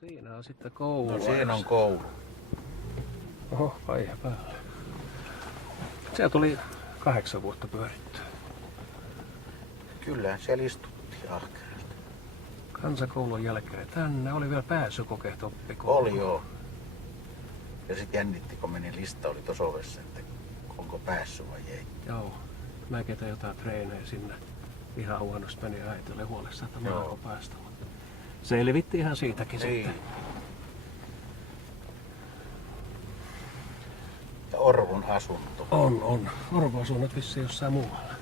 Siinä on sitten koulu. No siinä on koulu. Oho, vaihe päällä. Siellä tuli 8 vuotta pyörittyä. Kyllähän siellä istuttiin ahkerasti. Kansakoulun jälkeen tänne oli vielä pääsykokeet oppikoulu. Oli joo. Ja sit jännitti, kun meni lista, oli tuossa ovessa, että onko päässyt vai ei. Joo. Mäkin tein jotain treenejä sinne. Ihan huonosti meni äitille huolessa, että Joo. maako päästä. Selvitti ihan siitäkin Niin. sitten. Ja Orvon asunto. On. Orvo asuu nyt vissiin jossain muualla.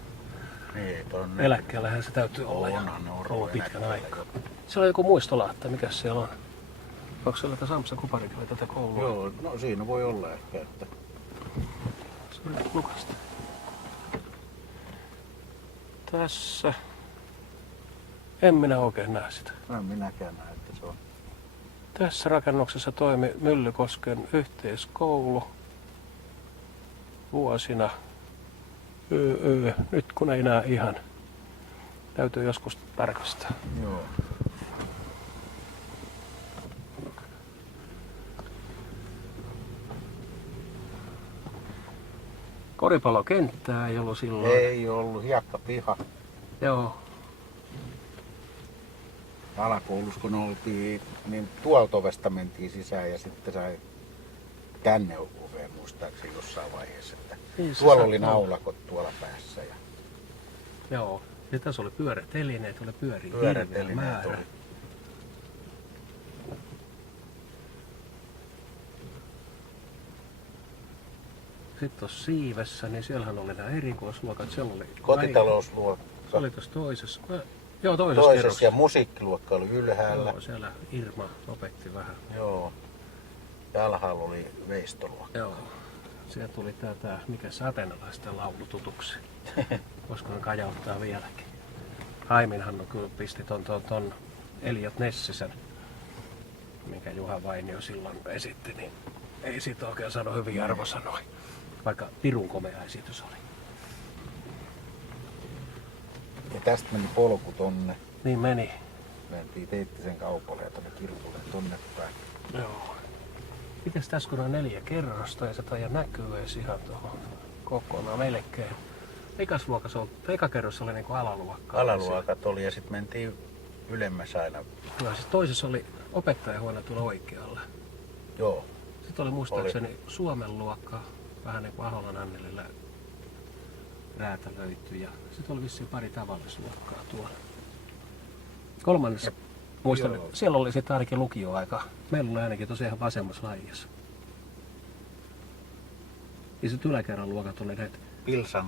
Niin, tonne. Eläkkeellähän se täytyy olla ja Onhan ne Orvo ollut pitkän eläkkeellä aikaa. Siellä on joku muistolaatta, mikä siellä on? Onko siellä tätä Samsa Kuparikille tätä koulua? Joo, no siinä voi olla ehkä, että Se on nyt lukasta. Tässä. En minä oikein näe sitä. en minäkään näe, että se on. Tässä rakennuksessa toimi Myllykosken yhteiskoulu vuosina. Nyt kun ei näe ihan. Täytyy joskus tarkistaa. Joo. Koripallokenttää ei ollut silloin. Ei ollut hiekkapiha. Joo. Alakoulussa kun oltiin, niin tuolta ovesta mentiin sisään ja sitten sai tänne oveen muistaakseni jossain vaiheessa. Että Niin se tuolla sai oli olla. naulakot tuolla päässä ja Joo. Ja tässä oli pyörätelineet, oli hirveä pyörätelineet määrä. oli. Sitten tuossa Siivessä, niin siellähän oli nämä erikoisluokat. Siellä oli Kotitalousluokka Se oli tuossa toisessa. Joo, toisessa toisessa kerroksessa. ja musiikkiluokka oli ylhäällä. Joo, siellä Irma opetti vähän. Joo. Ja alhaalla oli veistoluokka. Joo. Sieltä tuli tää mikä se ateenalaisten laulu tutuksi. Voisiko ne kajauttaa vieläkin. Haimin Hannu kyllä pisti ton Eliot Nessisen, minkä Juha Vainio silloin esitti, niin ei siitä oikein sano hyviä arvosanoja. Vaikka pirun komea esitys oli. Ja tästä meni polku tonne. Niin meni. Mentiin Teittisen kaupalle ja tonne kirkolle tonne päin. Joo. Mites tässä kun on 4 kerrosta ja se taida näkyy edes ihan tuohon kokonaan melkein. Eka kerros oli niinku alaluokka. Alaluokat oli ja sitten mentiin ylemmäs aina. Ja siis toisessa oli opettajahuone tuolla oikealla. Joo. Sitten oli muistaakseni Suomen luokka, vähän niin kuin Aholan Annelillä räätälöity. Ja sitten oli vissiin pari tavallisluokkaa tuolla. Kolmannessa, muistan, joo. siellä oli sitten ainakin lukioaika. Meillä oli ainakin tosiaan vasemmassa laijassa. Ja sitten yläkerran luokat oli näitä. Pilsan.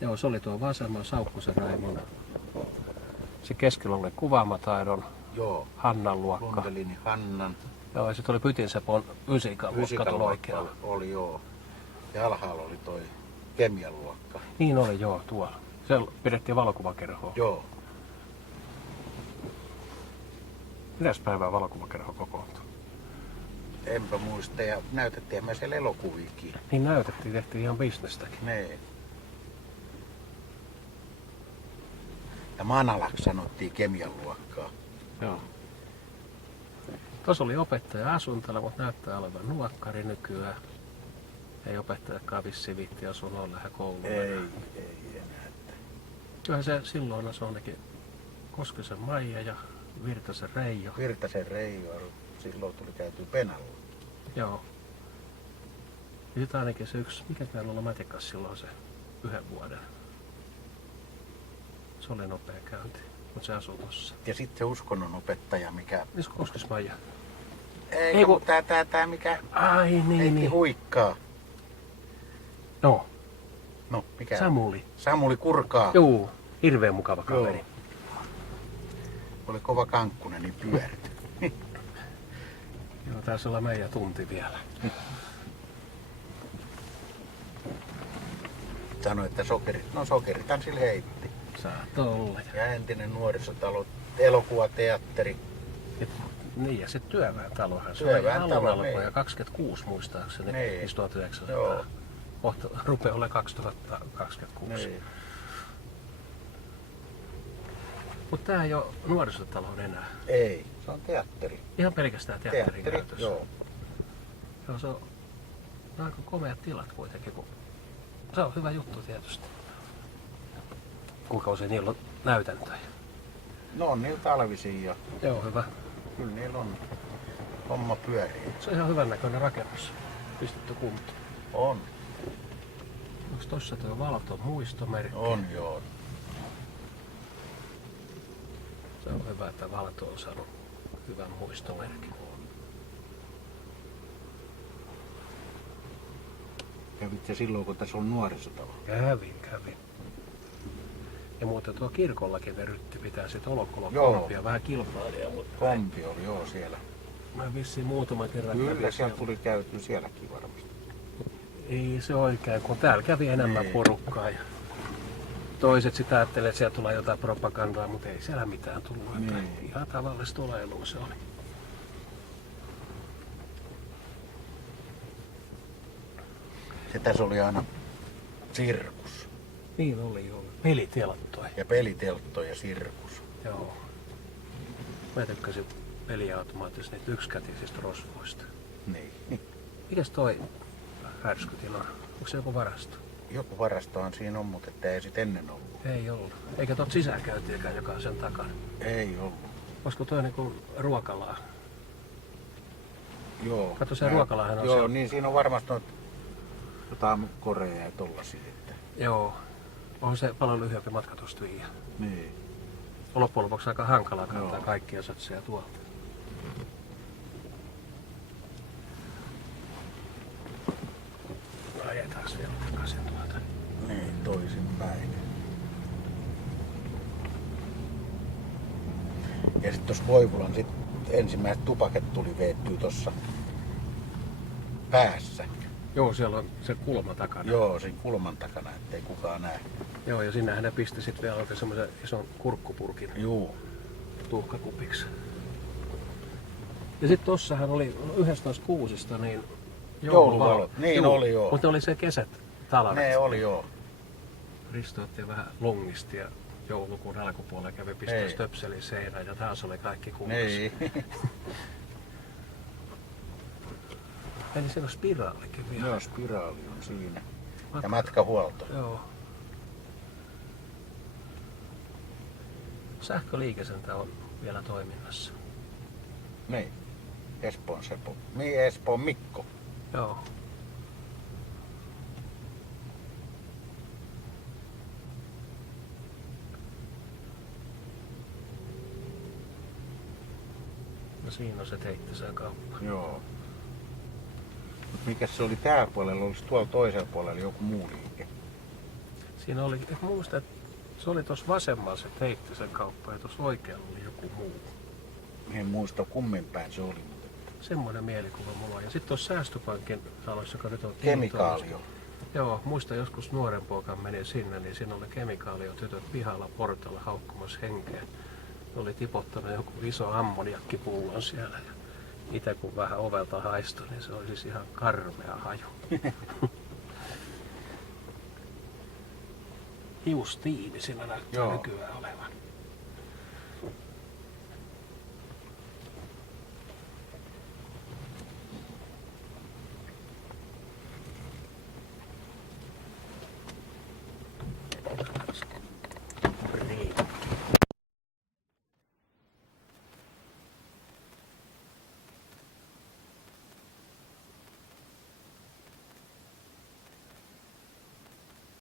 Joo, se oli tuo vasemmalla Saukkosen Raimon. Se keskellä oli kuvaamataidon Joo. Hannan luokka. Lundelinin Hannan. Joo, ja sitten oli Pytinsepon Ysikan luokka tuolla oikealla. oli joo. Ja alhaalla oli toi kemian luokka. Niin oli, joo, tuolla. Siellä pidettiin valokuvakerhoa. Joo. Mitäs päivää valokuvakerho kokoontui? Enpä muista ja näytettiin me siellä elokuviikin. Niin näytettiin, tehtiin ihan bisnestäkin. Nee. Ja Manalaksi sanottiin kemian luokkaa. Joo. Tuossa oli opettaja asuntalla, mutta näyttää olevan nuokkari nykyään. Ei opettajakaan vissiin viitti asua noin lähellä koululla. Ei enää. Kyllähän se silloin asui ainakin Koskisen Maija ja Virtasen Reijo. Virtasen Reijo, silloin tuli käytyä Penalla. Joo. Ja sitten ainakin se yksi, mikä täällä oli matikas silloin se 1 vuoden. Se oli nopea käynti, mutta se asui tossa. Ja sitten se uskonnon opettaja, mikä... Missä Koskis Maija? Ei kun tää mikä Ai niin, heitti niin. huikkaa. No, No, mikä? Samuli. Samuli Kurkaa. Juu, hirveän mukava kaveri. Joo. Oli kova kankkunen, niin pyörit. Joo, taisi olla meidän tunti vielä. Sanoi, että sokerithan sillä heitti. Saattoi olla. Ja entinen nuorisotalo, elokuvateatteri. Niin, ja se työväentalohan. Se Työväentalo, oli alun alkoja niin. 26 muistaakseni, Niin. 1900. Joo. Kohta rupeaa olemaan 2026. Niin. Mutta tää ei ole nuorisotalo enää. Ei. Se Se on teatteri. Ihan pelkästään teatterin käytössä. Joo. Joo, se on aika komeat tilat kuitenkin, kun se on hyvä juttu tietysti. Kuinka usein niillä on näytäntöjä? No on niillä talvisia ja Joo, hyvä. kyllä niillä on homma pyörii. Se on ihan hyvän näköinen rakennus. Pistetty kuntoon. On. Onko tossa tuo Valaton muistomerkki? On joo. Se on hyvä, että Valato on saanut hyvän muistomerkin. Kävit se silloin, kun tässä on nuorisotalo? Kävin. Ja muuten tuo kirkollakin verytti pitää sit Olokkolon Joo. kompia vähän kilpailijaa, mutta Kompi oli joo siellä. mä vissiin muutama kerran Kyllä kävin siellä tuli käyty sielläkin varmasti. Ei se oikein, kun täällä kävi enemmän Niin. porukkaa. Ja toiset sitä ajattelee, että siellä tulee jotain propagandaa, mutta ei siellä mitään tullut. Että Niin. ihan tavallista oleilua se oli. Se tässä oli aina sirkus. Niin oli joo. Pelitelttoi. Ja peliteltto ja sirkus. Joo. Mä tykkäsin peliautomaatista niitä yksikätisistä rosvoista. Niin. Mikäs toi härskytila on? Onko se joku varasto? Joku varastohan siinä on, mutta että ei sit ennen ollut. Ei ollut. Eikä tuot sisäänkäyntiäkään, joka on sen takana. Ei ollut. Olisiko toi niinku ruokalaa? Joo. Kato, se ruokalahan on Joo, se- niin siinä on varmasti jotain koreja ja tollasia. Että. Joo. On se paljon lyhyempi matka tuosta Viiä. Niin. Loppujen lopuksi aika hankalaa kantaa Joo. kaikkia satseja tuolta. Ajetaanko vielä takaisin tuolta? Niin, toisinpäin. Ja sitten tuossa Koivulan ensimmäiset tupaket tuli veettyä tuossa päässä. Joo, siellä on se kulma takana. Joo, siinä kulman takana, ettei kukaan näe. Joo, ja sinnehän ne pisti sitten vielä oikein semmoisen ison kurkkupurkin Juu. tuhkakupiksi. Ja sitten tossahan oli 11.6. niin Jouluvalot. Niin oli, joo. Mutta oli se kesät talvet. Ne oli joo. Risto otti vähän longisti ja joulukuun alkupuolella kävi pistää Ei. stöpselin seinään ja taas oli kaikki kunnossa. Niin. Eli siellä on spiraalikin vielä. Joo, spiraali on siinä. Matka- Ja matkahuolto. Joo. Sähköliikesentä on vielä toiminnassa. Niin. Espoon Sepo. Niin, Espoon Mikko. Joo. No siinä on se Teittisän kauppa. Joo. Mut mikäs se oli täällä puolella? Olisi tuolla toisella puolella joku muu liike? Siinä oli, et muista, että se oli tuossa vasemmalla se Teittisen kauppa ja tuossa oikealla oli joku muu. En muista kummin päin se oli. Mutta Semmoinen mielikuva mulla on. Ja sitten tuossa Säästöpankin talossa, joka nyt on Kemikaalio. Joo, muista joskus nuoren poikan meni sinne, niin siinä oli kemikaalio tytöt pihalla portalla haukkumassa henkeä. Ne oli tipottanut joku iso ammoniakkipullon siellä. Ja itse kun vähän ovelta haistoi, niin se oli siis ihan karmea haju. Hiustiimi siinä näyttää Joo. nykyään olevan.